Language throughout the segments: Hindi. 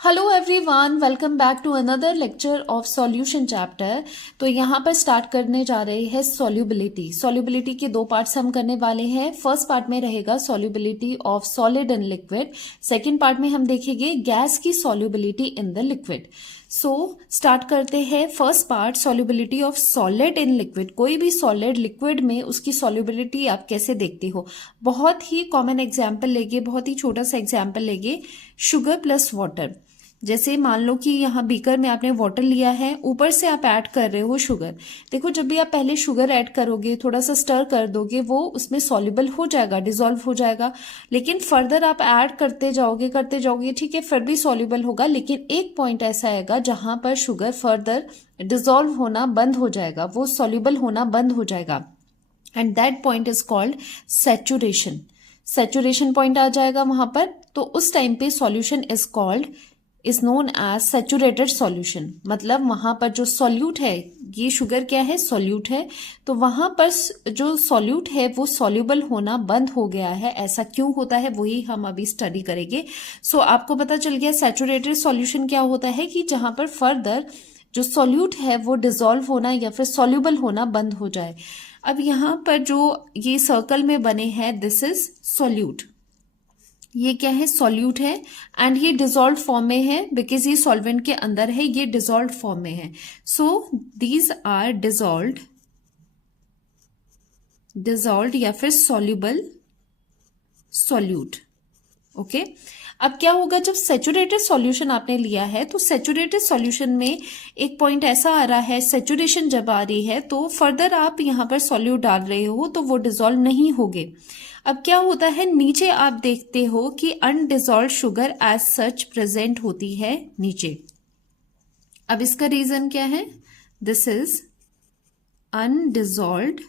Hello everyone, welcome back to another lecture of solution chapter. तो यहाँ पर स्टार्ट करने जा रहे हैं सॉल्युबिलिटी। सॉल्युबिलिटी के दो पार्ट्स हम करने वाले हैं। फर्स्ट पार्ट में रहेगा solubility of solid and liquid. Second part में हम देखेंगे गैस की solubility in the liquid. So start करते हैं first part, solubility of solid in liquid. कोई भी सॉलिड लिक्विड में उसकी सॉल्युबिलिटी आप कैसे देखते हो। बहुत ही कॉमन एग्जाम्पल लेंगे, बहुत ही छोटा सा एग्जाम्पल लेंगे, शुगर प्लस वाटर। जैसे मान लो कि यहाँ बीकर में आपने वाटर लिया है, ऊपर से आप ऐड कर रहे हो शुगर। देखो, जब भी आप पहले शुगर ऐड करोगे, थोड़ा सा स्टर कर दोगे, वो उसमें सॉल्युबल हो जाएगा, डिसॉल्व हो जाएगा। लेकिन फर्दर आप ऐड करते जाओगे, ठीक है, फिर भी सॉल्युबल होगा। लेकिन एक पॉइंट ऐसा आएगा जहां पर शुगर फर्दर डिसॉल्व होना बंद हो जाएगा, वो सॉल्युबल होना बंद हो जाएगा। And that point is called saturation. Saturation point आ जाएगा वहां पर। तो उस टाइम पे solution is known as saturated solution. मतलब वहां पर जो सॉल्यूट है, ये शुगर क्या है, सॉल्यूट है, तो वहां पर जो सॉल्यूट है वो सॉल्युबल होना बंद हो गया है। ऐसा क्यों होता है वही हम अभी स्टडी करेंगे। सो आपको पता चल गया सैचुरेटेड सॉल्यूशन क्या होता है, कि जहां पर फर्दर जो सॉल्यूट है वो डिसॉल्व होना या फिर सॉल्युबल होना बंद हो जाए। अब यहां पर जो ये सर्कल में बने हैं, दिस इज सॉल्यूट। ये क्या है, सॉल्यूट है। एंड ये डिसॉल्व फॉर्म में है, बिकॉज ये सॉल्वेंट के अंदर है, ये डिसॉल्व फॉर्म में है। सो दीज आर डिसॉल्व्ड या फिर सॉल्युबल सॉल्यूट। ओके, अब क्या होगा, जब सैचुरेटेड सॉल्यूशन आपने लिया है, तो सैचुरेटेड सॉल्यूशन में एक पॉइंट ऐसा आ रहा है, सैचुरेशन जब आ रही है तो फर्दर आप यहां पर सॉल्यूट डाल रहे हो तो वो डिसॉल्व नहीं होंगे। अब क्या होता है, नीचे आप देखते हो कि अनडिसॉल्व शुगर एज सच प्रेजेंट होती है नीचे। अब इसका रीजन क्या है, दिस इज अनडिसॉल्व्ड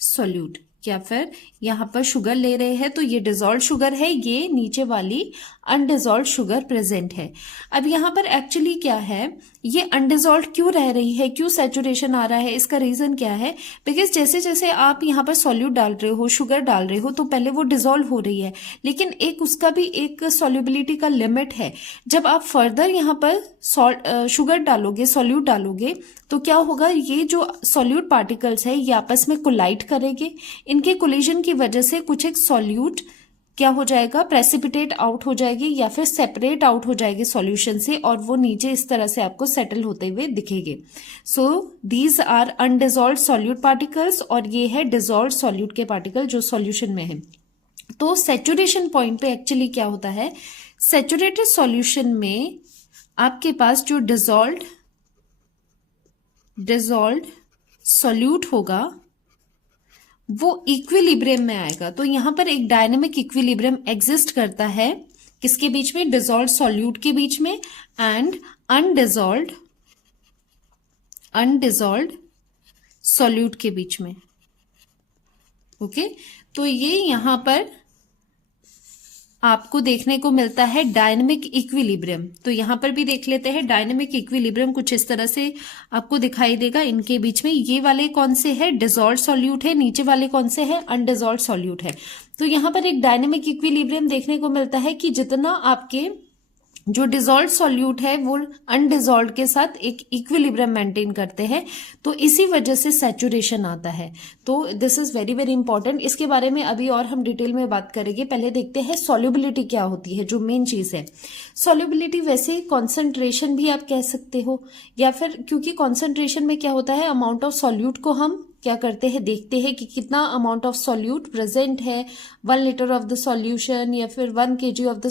सॉल्यूट। या फिर यहां पर शुगर ले रहे हैं तो ये डिसॉल्व शुगर है, ये नीचे वाली अनडिसॉल्व शुगर प्रेजेंट है। अब यहां पर एक्चुअली क्या है, ये अनडिसॉल्व क्यों रह रही है, क्यों सैचुरेशन आ रहा है, इसका रीजन क्या है, बिकॉज जैसे जैसे आप यहां पर सॉल्यूट डाल रहे हो, शुगर डाल रहे हो, तो पहले वो डिसॉल्व हो रही है, लेकिन एक उसका भी एक सॉल्युबिलिटी का लिमिट है। जब आप फर्दर यहां पर शुगर डालोगे, सॉल्यूट डालोगे, तो क्या होगा, ये जो सॉल्यूट पार्टिकल्स है ये आपस में कोलाइड करेंगे। इनके कोलिजन की वजह से कुछ एक सॉल्यूट क्या हो जाएगा, प्रेसिपिटेट आउट हो जाएगी या फिर सेपरेट आउट हो जाएगी सॉल्यूशन से, और वो नीचे इस तरह से आपको सेटल होते हुए दिखेंगे। So these are undissolved solute particles, और ये है डिसॉल्व्ड सॉल्यूट के पार्टिकल जो सॉल्यूशन में है। तो सैचुरेशन पॉइंट पे एक्चुअली क्या होता है, सैचुरेटेड सॉल्यूशन में आपके पास जो डिसॉल्व्ड सॉल्यूट होगा वो इक्विलिब्रियम में आएगा। तो यहां पर एक डायनेमिक इक्विलिब्रियम एग्जिस्ट करता है, किसके बीच में, डिसॉल्व्ड सॉल्यूट के बीच में एंड अनडिसॉल्व्ड सॉल्यूट के बीच में। ओके, तो ये यहां पर आपको देखने को मिलता है डायनेमिक इक्विलिब्रियम। तो यहां पर भी देख लेते हैं, डायनेमिक इक्विलिब्रियम कुछ इस तरह से आपको दिखाई देगा। इनके बीच में ये वाले कौन से है, डिसॉल्व्ड सॉल्यूट है, नीचे वाले कौन से है, अनडिसॉल्व्ड सॉल्यूट है। तो यहां पर एक डायनेमिक इक्विलिब्रियम देखने को मिलता है कि जितना आपके जो डिसॉल्व्ड सॉल्यूट है वो अनडिसॉल्व्ड के साथ एक इक्विलिब्रियम मेंटेन करते हैं, तो इसी वजह से सैचुरेशन आता है। तो this is very very important. इसके बारे में अभी और हम डिटेल में बात करेंगे। पहले देखते हैं सॉल्युबिलिटी क्या होती है, जो मेन चीज है। सॉल्युबिलिटी वैसे कॉन्सेंट्रेशन भी आप कह सकते हो, या फिर क्योंकि कॉन्सेंट्रेशन में क्या होता है, अमाउंट ऑफ सॉल्यूट को हम क्या करते हैं, देखते हैं कि कितना अमाउंट ऑफ सॉल्यूट प्रेजेंट है, 1 लीटर ऑफ द सॉल्यूशन या फिर 1 kg ऑफ द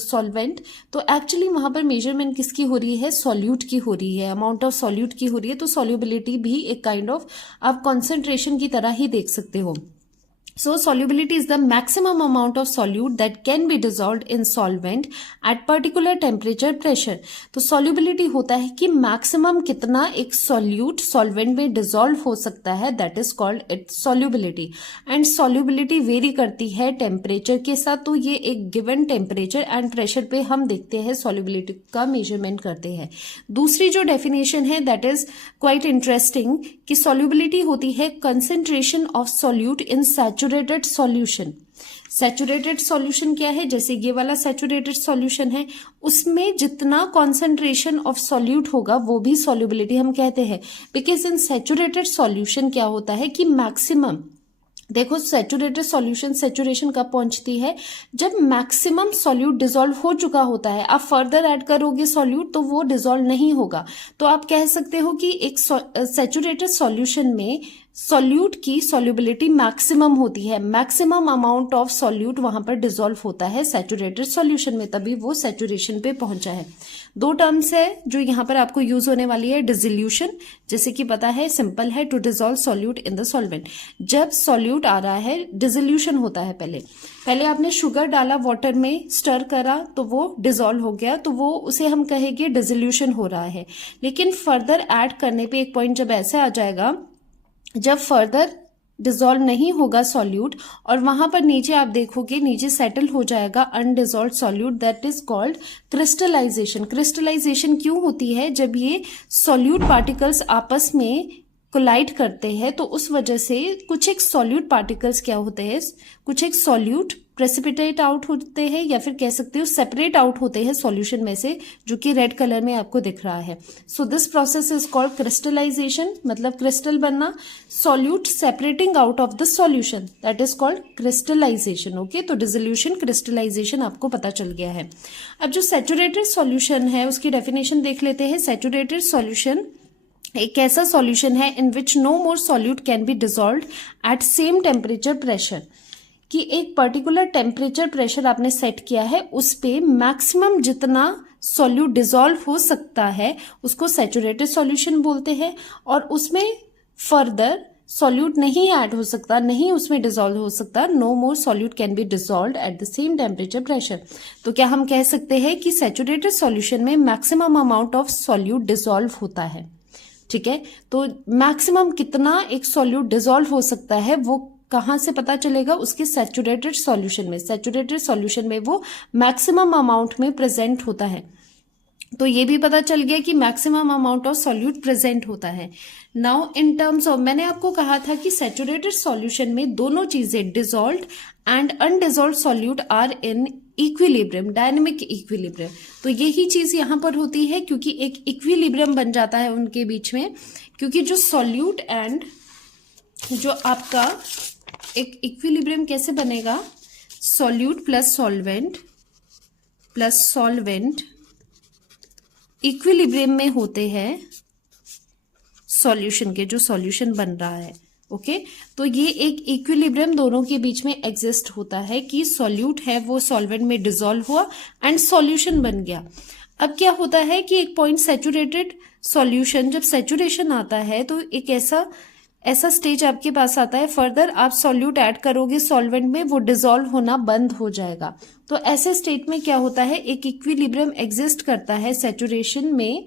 सॉल्वेंट। तो एक्चुअली वहां पर मेजरमेंट किसकी हो रही है, सॉल्यूट की हो रही है, अमाउंट ऑफ सॉल्यूट की हो रही है। तो सॉल्युबिलिटी भी एक काइंड ऑफ आप कॉन्सेंट्रेशन की तरह ही देख सकते हो। So solubility is the maximum amount of solute that can be dissolved in solvent at particular temperature pressure। तो solubility होता है कि maximum कितना एक solute solvent में dissolve हो सकता है, that is called its solubility। and solubility vary करती है temperature के साथ। तो ये एक given temperature and pressure पे हम देखते हैं solubility का measurement करते हैं। दूसरी जो definition है that is quite interesting कि solubility होती है concentration of solute in saturated solution। Saturated solution क्या है, जैसे ये वाला सैचुरेटेड सॉल्यूशन है, उसमें जितना कॉन्सेंट्रेशन ऑफ सॉल्यूट होगा वो भी सॉल्युबिलिटी हम कहते हैं। बिकॉज इन सैचुरेटेड सॉल्यूशन क्या होता है कि मैक्सिमम, देखो सैचुरेटेड सॉल्यूशन सैचुरेशन कब पहुंचती है, जब मैक्सिमम सॉल्यूट डिसॉल्व हो चुका होता है। आप फर्दर ऐड करोगे सॉल्यूट तो वो डिसॉल्व नहीं होगा। तो आप कह सकते हो कि एक सैचुरेटेड सॉल्यूशन में सॉल्यूट की सॉल्युबिलिटी मैक्सिमम होती है, मैक्सिमम अमाउंट ऑफ सॉल्यूट वहां पर डिसॉल्व होता है सैचुरेटेड सॉल्यूशन में, तभी वो सैचुरेशन पे पहुंचा है। दो टर्म्स है जो यहाँ पर आपको यूज होने वाली है, डिसोल्यूशन, जैसे कि पता है सिंपल है, to dissolve solute in the solvent. जब सॉल्यूट आ रहा है डिसोल्यूशन होता है, पहले आपने शुगर डाला वाटर में, स्टर करा तो वो डिसॉल्व हो गया, तो वो उसे हम कहेंगे डिसोल्यूशन हो रहा है। लेकिन फर्दर ऐड करने पे एक पॉइंट जब ऐसा आ जाएगा जब फर्दर डिसॉल्व नहीं होगा सॉल्यूट और वहां पर नीचे आप देखोगे नीचे सेटल हो जाएगा undissolved solute, that is called crystallization. Crystallization क्यों होती है, जब ये सॉल्यूट पार्टिकल्स आपस में कोलाइड करते हैं तो उस वजह से कुछ एक सॉल्यूट पार्टिकल्स क्या होते हैं, कुछ एक सॉल्यूट प्रेसिपिटेट आउट होते हैं या फिर कह सकते हो सेपरेट आउट होते हैं सॉल्यूशन में से, जो कि रेड कलर में आपको दिख रहा है। So this process is called crystallization, मतलब क्रिस्टल बनना, solute separating out of the solution, that is called crystallization. Okay, तो डिसोल्यूशन क्रिस्टलाइजेशन आपको पता चल गया है। अब जो सैचुरेटेड सॉल्यूशन है उसकी डेफिनेशन देख लेते हैं। सैचुरेटेड सॉल्यूशन एक ऐसा सॉल्यूशन है in which no more solute can be dissolved at same temperature pressure, कि एक पर्टिकुलर टेम्परेचर प्रेशर आपने सेट किया है, उस पे मैक्सिमम जितना सॉल्यूट डिसॉल्व हो सकता है उसको सैचुरेटेड सॉल्यूशन बोलते हैं, और उसमें फर्दर सॉल्यूट नहीं ऐड हो सकता, नहीं उसमें डिसॉल्व हो सकता, no more solute can be dissolved at the same temperature pressure. तो क्या हम कह सकते हैं कि सैचुरेटेड सॉल्यूशन में maximum amount of solute dissolve होता है। ठीक है, तो मैक्सिमम कितना एक सॉल्यूट डिसॉल्व हो सकता है वो कहां से पता चलेगा, उसके सैचुरेटेड सॉल्यूशन में। सैचुरेटेड सॉल्यूशन में वो मैक्सिमम अमाउंट में प्रेजेंट होता है। तो ये भी पता चल गया कि maximum amount of solute present होता है। नाउ इन टर्म्स ऑफ, मैंने आपको कहा था कि सैचुरेटेड सॉल्यूशन में दोनों चीजें dissolved and undissolved solute are in equilibrium, dynamic equilibrium. तो यही चीज यहां पर होती है, क्योंकि एक इक्विलिब्रियम बन जाता है उनके बीच में, क्योंकि जो सॉल्यूट एंड जो आपका एक इक्विलिब्रियम कैसे बनेगा, सॉल्यूट प्लस सॉल्वेंट इक्विलिब्रियम में होते हैं सॉल्यूशन के, जो सॉल्यूशन बन रहा है। ओके, तो ये एक इक्विलिब्रियम दोनों के बीच में एग्जिस्ट होता है कि सॉल्यूट है वो सॉल्वेंट में डिसॉल्व हुआ एंड सॉल्यूशन बन गया। अब क्या होता है कि एक पॉइंट सैचुरेटेड सॉल्यूशन, जब सैचुरेशन आता है तो एक ऐसा स्टेज आपके पास आता है, फर्दर आप सॉल्यूट ऐड करोगे सॉल्वेंट में, वो डिसॉल्व होना बंद हो जाएगा। तो ऐसे स्टेट में क्या होता है, एक इक्विलिब्रियम एग्जिस्ट करता है सैचुरेशन में,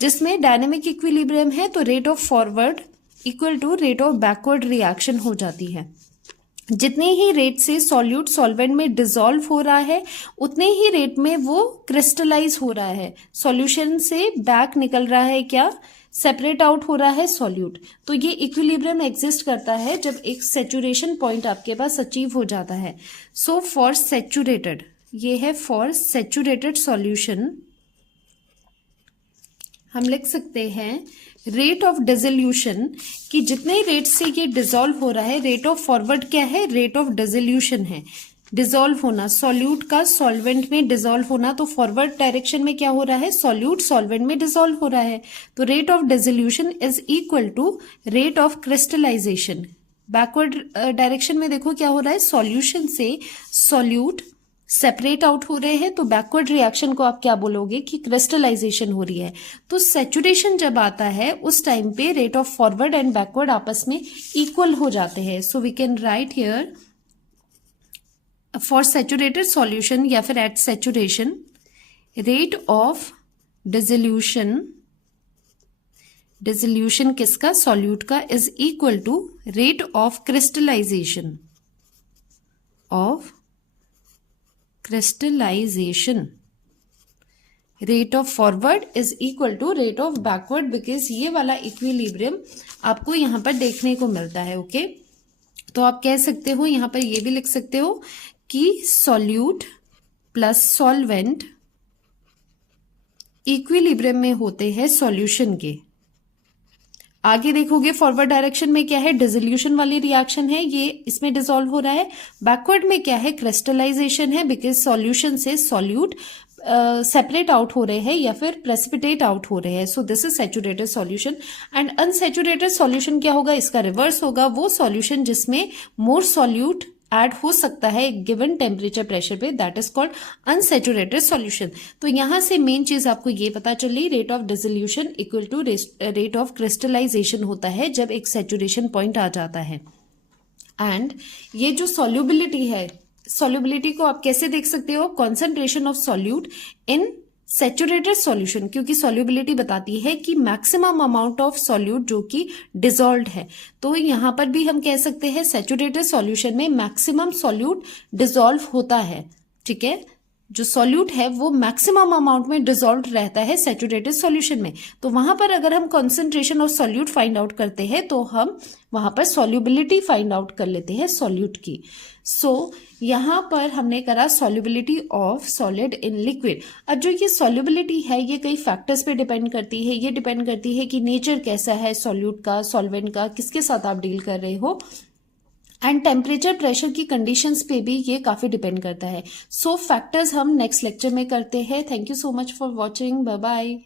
जिसमें डायनेमिक इक्विलिब्रियम है, तो rate of forward equal to rate of backward reaction हो जाती है। जितने ही रेट से सॉल्यूट सॉल्वेंट में डिसॉल्व हो रहा है उतने ही रेट में वो क्रिस्टलाइज हो रहा है, सॉल्यूशन से बैक निकल रहा है, क्या सेपरेट आउट हो रहा है सॉल्यूट। तो ये इक्विलिब्रियम एग्जिस्ट करता है जब एक सैचुरेशन पॉइंट आपके पास अचीव हो जाता है। सो फॉर सैचुरेटेड, ये है फॉर सैचुरेटेड सॉल्यूशन, हम लिख सकते हैं रेट ऑफ डिसोल्यूशन, कि जितने रेट से ये डिसॉल्व हो रहा है, रेट ऑफ फॉरवर्ड क्या है, रेट ऑफ डिसोल्यूशन है, डिसॉल्व होना, सॉल्यूट का सॉल्वेंट में डिसॉल्व होना, तो फॉरवर्ड डायरेक्शन में क्या हो रहा है, सॉल्यूट सॉल्वेंट में डिसॉल्व हो रहा है, तो rate of dissolution is equal to rate of crystallization. Backward direction में देखो क्या हो रहा है, सॉल्यूशन से सॉल्यूट सेपरेट आउट हो रहे हैं, तो बैकवर्ड रिएक्शन को आप क्या बोलोगे कि क्रिस्टलाइजेशन हो रही है। तो सैचुरेशन जब आता है उस टाइम पे rate of forward and backward आपस में इक्वल हो जाते हैं। So we can write here for saturated solution या फिर at saturation, rate of dissolution किसका, सॉल्यूट का, is equal to rate of crystallization rate of forward is equal to rate of backward, because ये वाला इक्विलिब्रियम आपको यहां पर देखने को मिलता है। ओके, तो आप कह सकते हो, यहां पर ये भी लिख सकते हो कि सॉल्यूट प्लस सॉल्वेंट इक्विलिब्रियम में होते हैं सॉल्यूशन के। आगे देखोगे फॉरवर्ड डायरेक्शन में क्या है, डिसोल्यूशन वाली रिएक्शन है, ये इसमें डिसॉल्व हो रहा है। बैकवर्ड में क्या है, क्रिस्टलाइजेशन है, बिकॉज सॉल्यूशन से सॉल्यूट सेपरेट आउट हो रहे हैं या फिर प्रेसिपिटेट आउट हो रहे हैं। So this is saturated solution. And unsaturated solution क्या होगा, इसका रिवर्स होगा, वो सॉल्यूशन जिसमें मोर सॉल्यूट ऐड हो सकता है गिवन टेम्परेचर प्रेशर पे, that is called unsaturated solution. तो यहां से मेन चीज आपको ये पता चली, rate of dissolution equal to rate of crystallization होता है जब एक सैचुरेशन पॉइंट आ जाता है। एंड ये जो सॉल्युबिलिटी है, सॉल्युबिलिटी को आप कैसे देख सकते हो, concentration of solute in saturated solution, क्योंकि सॉल्युबिलिटी बताती है कि मैक्सिमम अमाउंट ऑफ सॉल्यूट जो कि डिसॉल्व्ड है। तो यहां पर भी हम कह सकते हैं सैचुरेटेड सॉल्यूशन में मैक्सिमम सॉल्यूट डिसॉल्व होता है। ठीक है, जो सॉल्यूट है वो मैक्सिमम अमाउंट में डिसॉल्व रहता है सैचुरेटेड सॉल्यूशन में। तो वहां पर अगर हम concentration of solute find out करते हैं तो हम वहां पर सॉल्युबिलिटी फाइंड आउट कर लेते हैं सॉल्यूट की। सो यहां पर हमने करा solubility of solid in liquid. अब जो ये सॉल्युबिलिटी है ये कई फैक्टर्स पे डिपेंड करती है। ये डिपेंड करती है कि नेचर कैसा है सॉल्यूट का, सॉल्वेंट का, किसके साथ आप डील कर रहे हो, एंड टेम्परेचर प्रेशर की कंडीशंस पे भी ये काफी डिपेंड करता है। सो फैक्टर्स हम नेक्स्ट लेक्चर में करते हैं। Thank you so much for watching, bye bye.